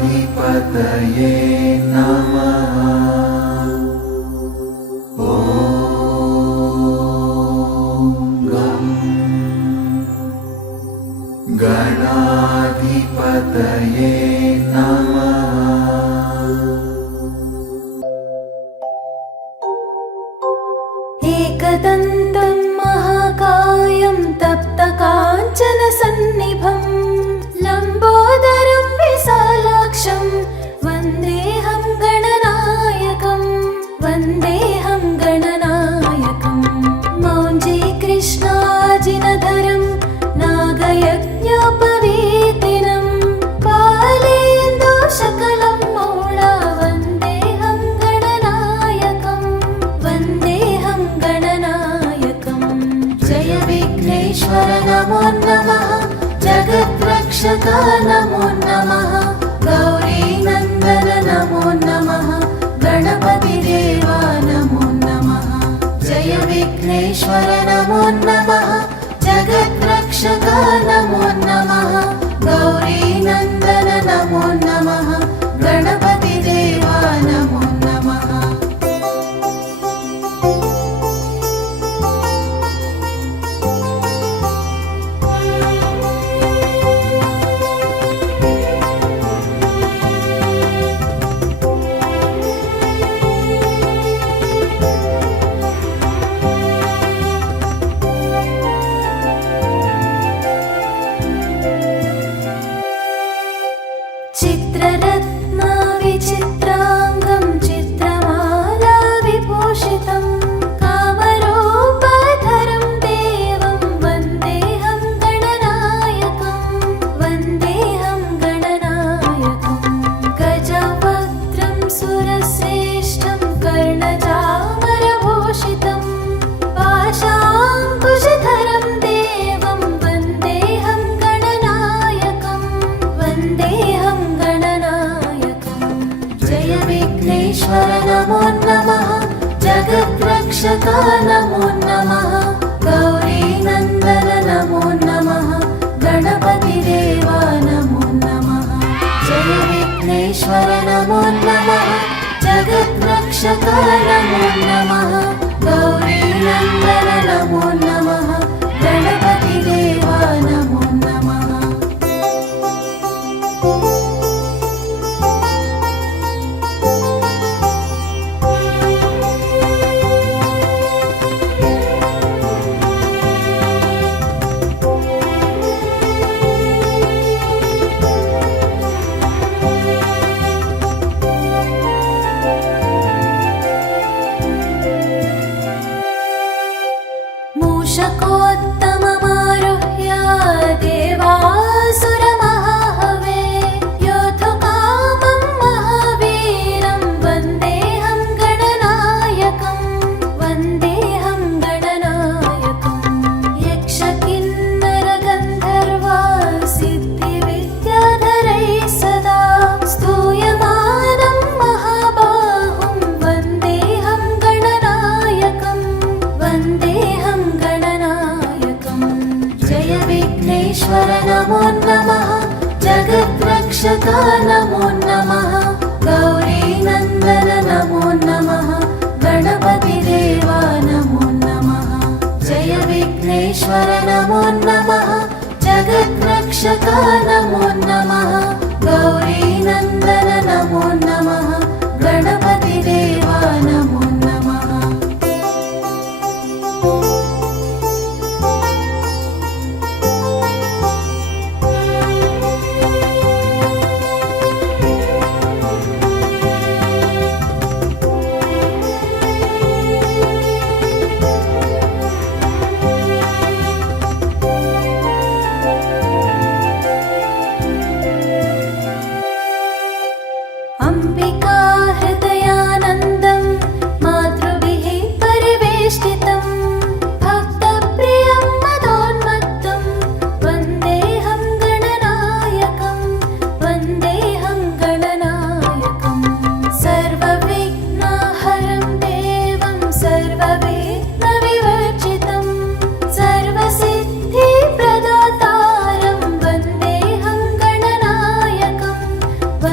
गणाधिपतये नमः। गणाधिपतये नमः। एकदन्तं महाकायं तप्तकाञ्चनसन्निभं लम्बोदरं विशालाक्षं वन्देऽहं गणनायकं वन्देऽहं गणनायकं मौञ्जी कृष्णाजिनधरं नागयज्ञोपवीतिनं पालेन्दुशकलं मौळा वन्देऽहं गणनायकं वन्देऽहं गणनायकं। जय विघ्नेश्वर नमो नमः, जगद्रक्षक नमो नमः, गौरीनन्दन नमो नमः, गणपतिदेवा नमो नमः। जय विघ्नेश्वर नमो नमः, जगद्रक्षक नमो नमः, गौरीनन्दन नमो नमः, गणपतिदेवा नमो नमः। चित्ररत्न विचित्रांगं चित्रमाला विभूषितं कामरूपधरं देवं वन्देऽहं गणनायकं वन्देऽहं गणनायकं। गजवक्त्रं सुरश्रेष्ठं कर्णचामरभूषितं पाशाङ्कुशधरं देवं वन्देऽहं गणनायकं वन्देऽहं गणनायकं। जय विघ्नेश्वर नमो नमः, जगद्रक्षक नमो नमः, गौरीनन्दन नमो नमः, गणपतिदेवा नमो नमः। जय विघ्नेश्वर नमो नमः, जगद्रक्षक नमो नमः, गौरीनन्दन नमो नमः, गणपतिदेवा नमो नमः। मूषकोत्तममारुह्य देवासुरमहाहवे योद्धुकामं महावीरं वन्देऽहं गणनायकं वन्देऽहं गणनायकं। यक्षकिन्नरगन्धर्वा सिद्धिविद्याधरैः सदा स्तूयमानं महाबाहुं वन्देऽहं गणनायकं वन्देऽहं गणनायकं। जय विघ्नेश्वर नमो नमः, जगद्रक्षक नमो नमः, गौरीनन्दन नमो नमः, गणपतिदेवा नमो नमः। जय विघ्नेश्वर नमो नमः, जगद्रक्षक नमो नमः, गौरीनन्दन नमो नमः, गणपतिदेवा नमो नमः। अम्बिका हृदयानन्दं मातृभिः परिवेष्टितं भक्तप्रियं मदोन्मत्तं वन्देऽहं गणनायकं वन्देऽहं गणनायकं। सर्वविघ्नहरं देवं सर्वविघ्नविवर्जितं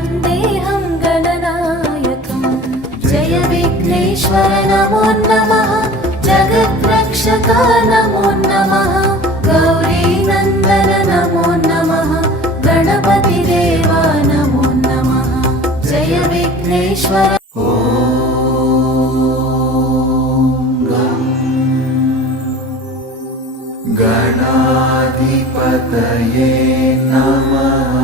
वन्देऽहं गणनायकम् जय विघ्नेश्वर नमो नमः जगद्रक्षक नमो नमः गौरीनन्दन नमो नमः गणपति देवा नमो नमः जय विघ्नेश्वर गणाधिपतये नमः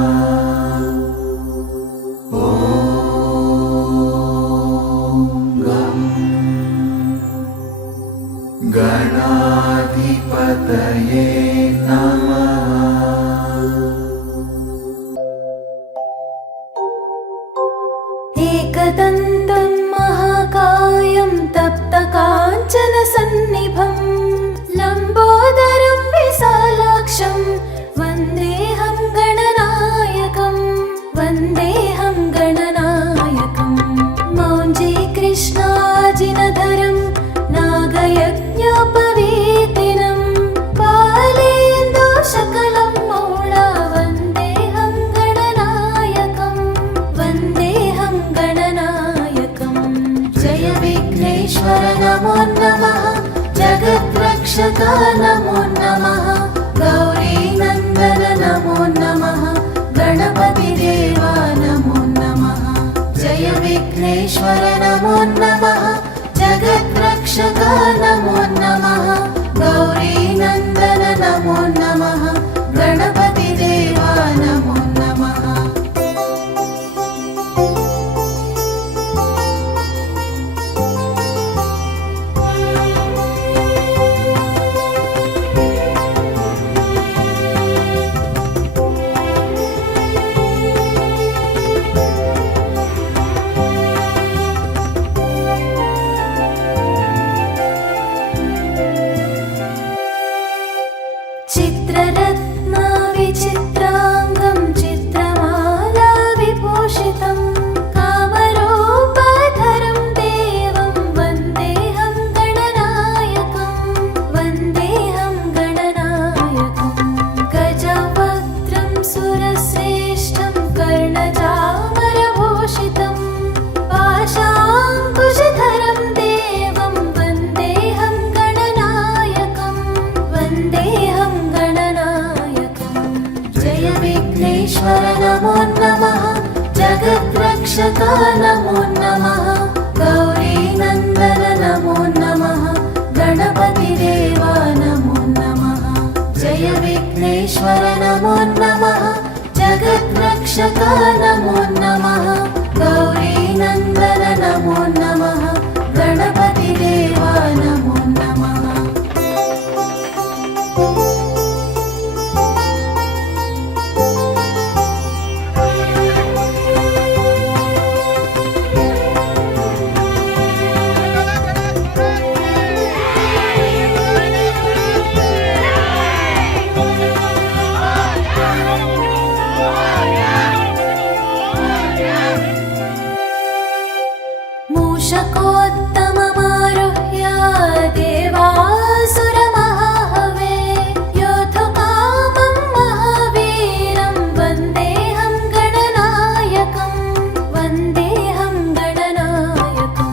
गणाधिपतये नमः एकदन्तं महाकायं तप्तकाञ्चनसन्निभं लम्बोदरं विशालाक्षं वन्देऽहं गणनायकं वन्देऽहं गणनायकं मौञ्जीकृष्णाजिनधरं नागयज्ञोपवीतिनं पालेन्दुशकलं मौळा वन्देऽहं गणनायकं वन्देऽहं गणनायकं जय विघ्नेश्वर नमो नमः जगद्रक्षक नमो नमः गौरीनन्दन नमो नमः गणपति देवा नमो नमः जय विघ्नेश्वर नमो नमः जगद्रक्षक नमो नमः गौरीनन्दन नमो नमः गणपति देवा नमो नमः चित्ररत्नविचित्राङ्गं चित्रमाला विभूषितं कामरूपाधरं देवं वन्देऽहं गणनायकं वन्देऽहं गणनायकं गजवक्त्रं सुरश्रेष्ठं कर्णचामरभूषितं पाशाङ्कुशधरं देवं वन्देऽहं गणनायकं वन्देऽहं जय विघ्नेश्वर नमो नमः जगद्रक्षक नमो नमः गौरीनन्दन नमो नमः गणपति देवा नमो नमः जय विघ्नेश्वर नमो नमः जगद्रक्षक नमो नमः गौरीनन्दन नमो नमः गणपति देवा नमो नमः मूषकोत्तममारुह्य देवासुरमहाहवे योद्धुकामं महावीरं वन्देऽहं गणनायकं वन्देऽहं गणनायकं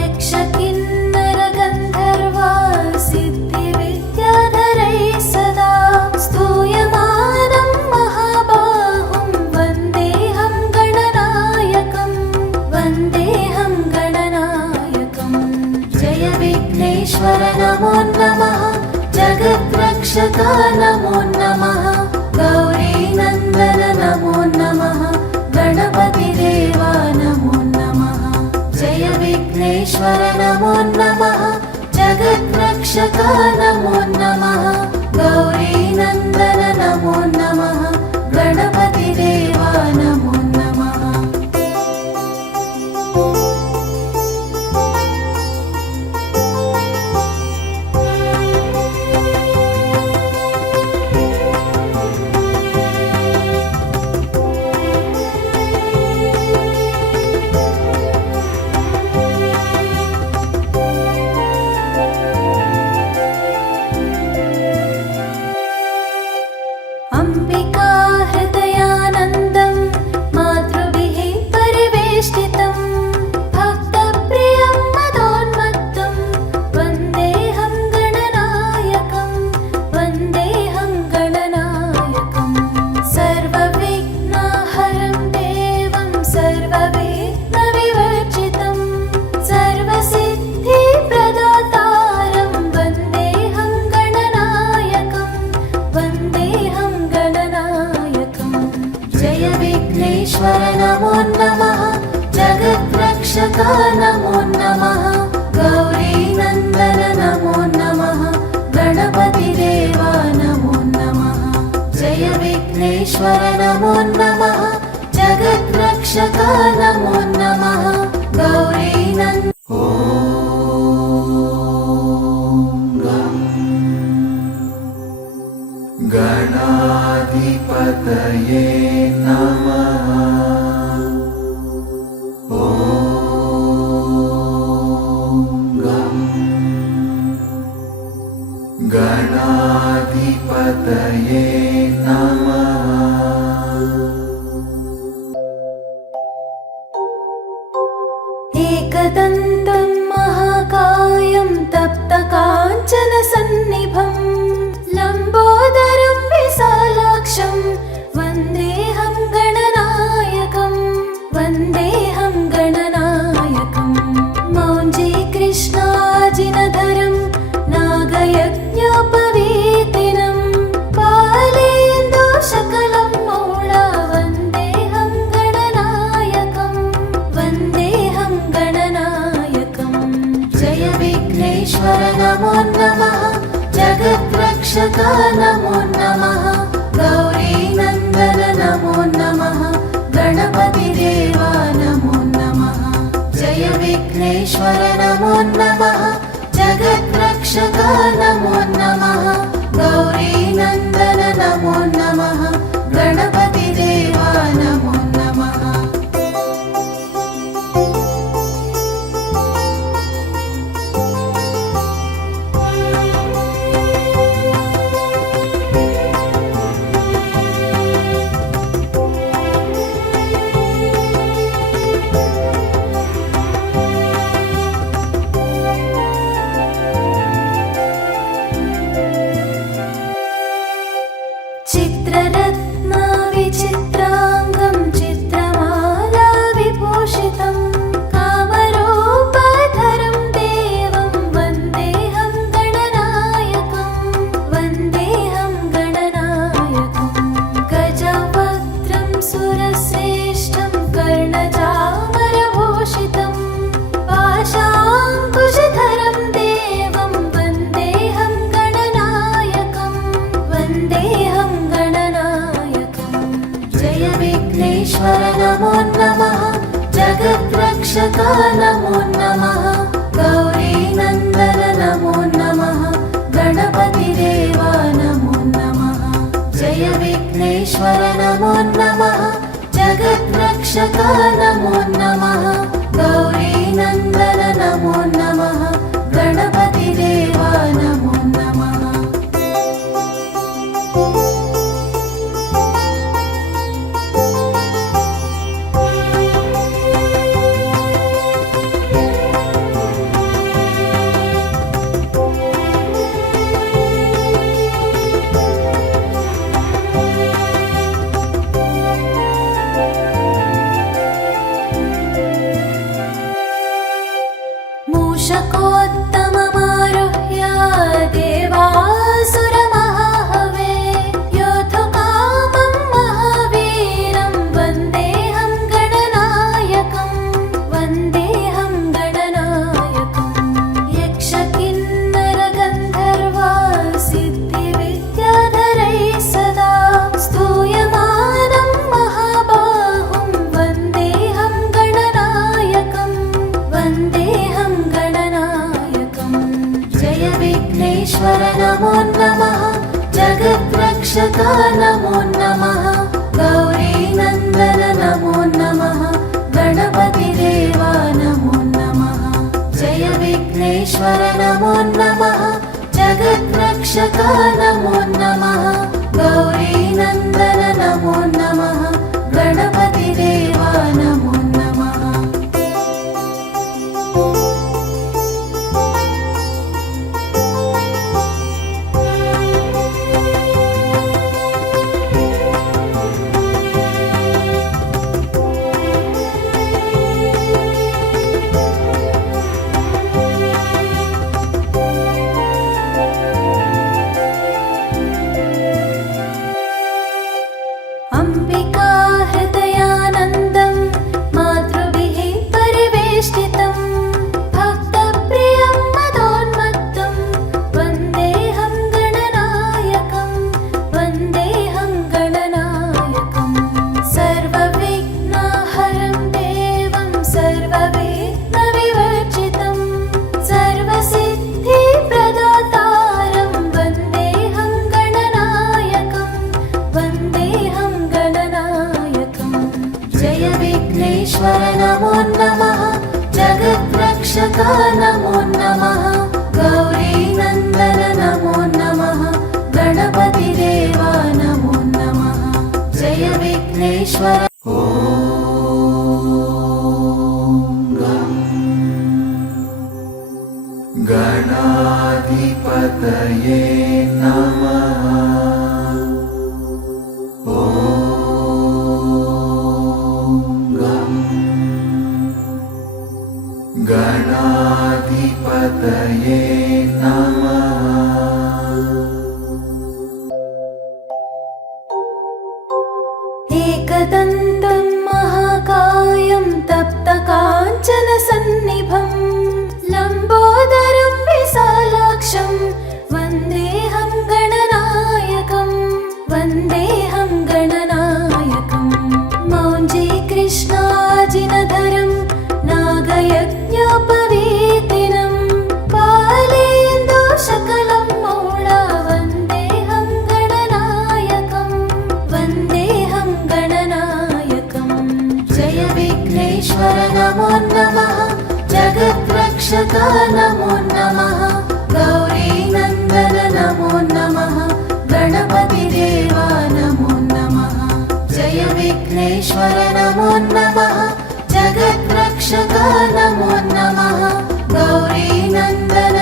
यक्षकिन्नरगन्धर्वा सिद्धिविद्याधरैः सदा स्तूयमानं महाबाहुं वन्देऽहं गणनायकं वन्देऽहं जय विघ्नेश्वर नमो नमः जगद्रक्षक नमो नमः गौरीनन्दन नमो नमः गणपति देवा नमो नमः जय विघ्नेश्वर नमो नमः जगद्रक्षक नमो नमः गौरीनन्दन नमो नमः गणपति देवा नमो नमः अंबिका जगद्रक्षका नमो नमः गौरीनन्दन नमो नमः गणपतिदेवा नमो नमः जय विघ्नेश्वर नमो नमः जगद्रक्षका नमो नमः गौरीनन्दन गणाधिपतये नमः गणाधिपतये नमः एकदन्तं महाकायं तप्तकाञ्चनसन्निभं लम्बोदरं विशालाक्षं वन्देऽहं गणनायकं वन्देऽहं गणनायकं मौञ्जीकृष्णाजिनधरं नागयज्ञोपवीतिनं पालेन्दुशकलं मौळा वन्देऽहं गणनायकं वन्देऽहं गणनायकं जय विघ्नेश्वर नमो नमः जगद्रक्षका नमो नमः गौरीनन्दन नमो नमः गणपतिदेवा नमो नमः जय विघ्नेश्वर नमो नमः जगद्रक्षका नमो नमः गौरीनन्दन नमो नमः गणपतिदेवा नमो नमः चित्ररत्नविचित्राङ्गं चित्रमाला विभूषितं कामरूपाधरं देवं वन्देऽहं गणनायकं वन्देऽहं गणनायकं गजवक्त्रं सुरश्रेष्ठं कर्णचामरभूषितं पाशाङ्कुशधरं देवं वन्देऽहं गणनायकं वन्देऽहं जय विघ्नेश्वर नमो नमः जगद्रक्षका नमो नमः गौरीनन्दन नमो नमः गणपतिदेवा नमो नमः जय विघ्नेश्वर नमो नमः जगद्रक्षका नमो नमः गौरीनन्दन नमो नमः गणपतिदेवा नमो नमः मूषकोत्तममारुह्य देवासुरमहाहवे योद्धुकामं महावीरं वन्देऽहं गणनायकं वन्देऽहं गणनायकं यक्षकिन्नरगन्धर्वा सिद्धिविद्याधरैः सदा स्तूयमानं महाबाहुं वन्देऽहं गणनायकं वन्देऽहं जय विघ्नेश्वर नमो नमः जगद्रक्षका नमो नमः गौरीनन्दन नमो नमः गणपतिदेवा नमो नमः जय विघ्नेश्वर नमो नमः जगद्रक्षका नमो नमः गौरीनन्दन नमो नमः गणपतिदेवा नमो नमः अम्ब विघ्नेश्वर नमो नमः जगद्रक्षक नमो नमः गौरीनन्दन नमो नमः गणपति देवा नमो नमः जय विघ्नेश्वर गणाधिपतये नमः ॐ गं गणाधिपतये नमः एकदन्तं महाकायं तप्तकाञ्चनसन्निभं लम्बोदरं विशालाक्षं वन्देऽहं गणनायकं वन्देऽहं गणनायकं मौञ्जी कृष्णाजिनधरं नागयज्ञोपवीतिनं पालेन्दु शकलं मौळा वन्देऽहं गणनायकं वन्देऽहं गणनायकं जय विघ्नेश्वर नमो नमः जगद्रक्षक नमो नमः गौरीनन्दन नमो नमः गणपति देवा नमो नमः जय विघ्नेश्वर नमो नमः जगद्रक्षक नमो नमः गौरीनन्दन